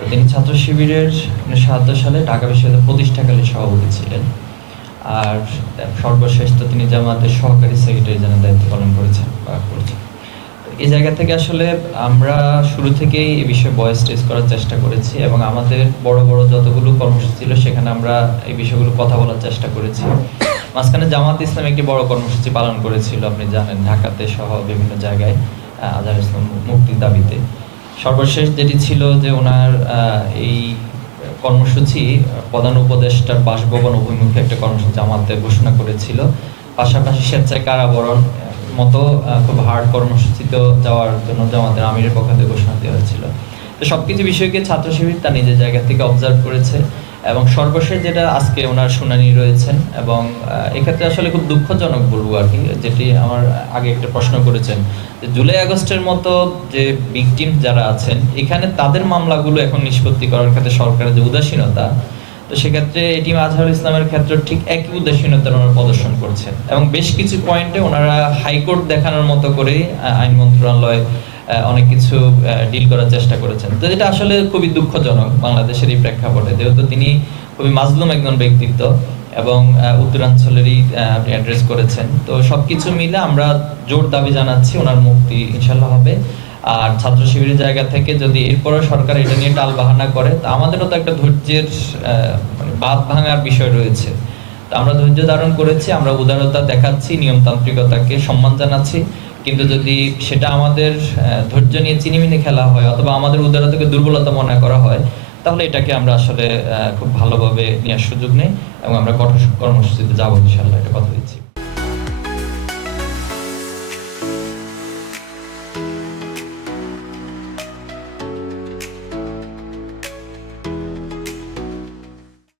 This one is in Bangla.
তো তিনি ছাত্র শিবিরের 19৭ সালে ঢাকা বিশ্ববিদ্যালয় প্রতিষ্ঠাকালীন সভাপতি ছিলেন। আর সর্বশেষ তো তিনি জামাতের সহকারী সেক্রেটারি জেনারেল দায়িত্ব পালন করেছেন বা করছেন। এই জায়গা থেকে আসলে আমরা শুরু থেকেই এই বিষয়ে ভয়েস রেজ করার চেষ্টা করেছি এবং আমাদের বড় বড় যতগুলো কর্মসূচি ছিল সেখানে আমরা এই বিষয়গুলো কথা বলার চেষ্টা করেছি। মাঝখানে জামাত ইসলাম একটি বড় কর্মসূচি পালন করেছিল, আপনি জানেন, ঢাকাতে সহ বিভিন্ন জায়গায় আজহার ইসলাম মুক্তির দাবিতে। সর্বশেষ যেটি ছিল যে ওনার এই কর্মসূচি প্রধান উপদেষ্টার বাসভবন অভিমুখে একটা কর্মসূচি জামাতে ঘোষণা করেছিল, পাশাপাশি স্বেচ্ছায় কারাবরণ মতো খুব হার্ড কর্মসূচিতেও যাওয়ার জন্য জামাতের আমিরের পক্ষ থেকে ঘোষণা দেওয়া হয়েছিল। তো সবকিছু বিষয়কে ছাত্র শিবির তার নিজের জায়গা থেকে অবজার্ভ করেছে এবং সর্বশেষ যেটা আজকে ওনার শুনানি রয়েছেন এবং এক্ষেত্রে আসলে খুব দুঃখজনক বলবো আর কি, যেটি আমার আগে একটা প্রশ্ন করেছেন যে জুলাই আগস্টের মতো যে ভিকটিম যারা আছেন এখানে তাদের মামলাগুলো এখন নিষ্পত্তি করার ক্ষেত্রে সরকারের যে উদাসীনতা, তো সেক্ষেত্রে এটিএম আজহারুল ইসলামের ক্ষেত্রে ঠিক একই উদাসীনতা ওনারা প্রদর্শন করছেন এবং বেশ কিছু পয়েন্টে ওনারা হাইকোর্ট দেখানোর মতো করেই আইন মন্ত্রণালয় অনেক কিছু ডিল করার চেষ্টা করেছেন। তো যেটা আসলে খুবই দুঃখজনক বাংলাদেশের এই প্রেক্ষাপটে, যেহেতু তিনি খুবই মাজলুম একজন ব্যক্তিত্ব এবং উত্তরাঞ্চলেরই আপনি অ্যাড্রেস করেছেন। তো সবকিছু মিলে আমরা জোর দাবি জানাচ্ছি ওনার মুক্তি ইনশাল্লাহ হবে। আর ছাত্র শিবিরের জায়গা থেকে যদি এরপরও সরকার এটা নিয়ে টাল বাহানা করে, তো আমাদেরও তো একটা ধৈর্যের মানে বাঁধ ভাঙার বিষয় রয়েছে। তো আমরা ধৈর্য ধারণ করেছি, আমরা উদারতা দেখাচ্ছি, নিয়মতান্ত্রিকতাকে সম্মান জানাচ্ছি, কিন্তু যদি সেটা আমাদের ধৈর্য নিয়ে চিনিমিনি খেলা হয় অথবা আমাদের উদারতাকে দুর্বলতা মনে করা হয়, তাহলে এটাকে আমরা আসলে খুব ভালোভাবে নেওয়ার সুযোগ নেই এবং আমরা কঠোর কর্মসূচিতে যাবো ইনশাল্লাহ, এটা কথা দিচ্ছি।